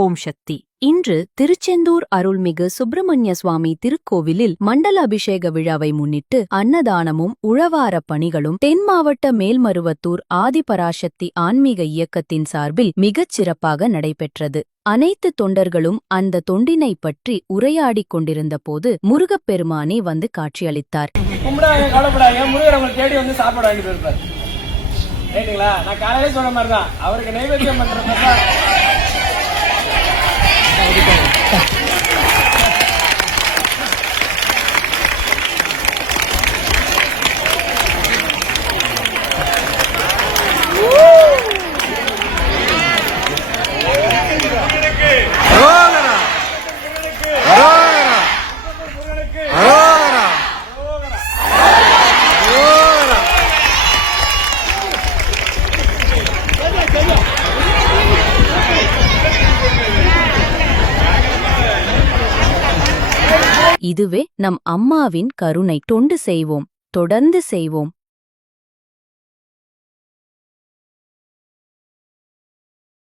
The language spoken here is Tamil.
ஓம் சக்தி. இன்று திருச்செந்தூர் அருள்மிகு சுப்பிரமணிய சுவாமி திருக்கோவிலில் மண்டல அபிஷேக விழாவை முன்னிட்டு அன்னதானமும் உழவாரப் பணிகளும் தென் மாவட்ட மேல்மருவத்தூர் ஆதிபராசக்தி ஆன்மீக இயக்கத்தின் சார்பில் மிகச் சிறப்பாக நடைபெற்றது. அனைத்து தொண்டர்களும் அந்த தொண்டினை பற்றி உரையாடிக் கொண்டிருந்த போது முருகப்பெருமானே வந்து காட்சியளித்தார். நான் காலையிலே சொன்ன மாதிரிதான் அவருக்கு நைவேத்தியம் பண்றப்ப இதுவே நம் அம்மாவின் கருணை. தொண்டு செய்வோம், தொடர்ந்து செய்வோம்.